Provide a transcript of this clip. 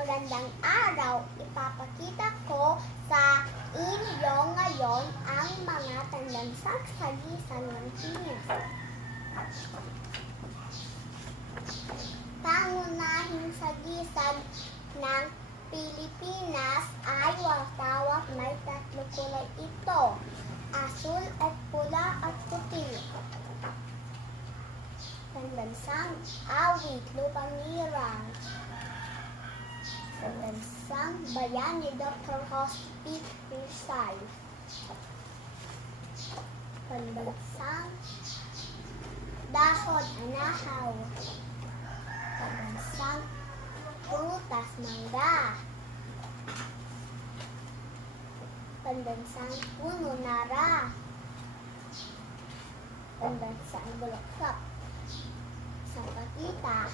Magandang araw! Ipapakita ko sa inyo ngayon ang mga tandang sagsalisan ng Pinas. Pangunahing sagisan ng Pilipinas ay watawat may tatlo kulay ito. Asul at pula at puti. Pambansang awit, lupang nirang. Pambansang bayan ni Dr. Hospice Rizal. Pambansang dahon anahaw. Pambansang prutas mangga. Pambansang puno nara. Pambansang bulaklak. Sa patita,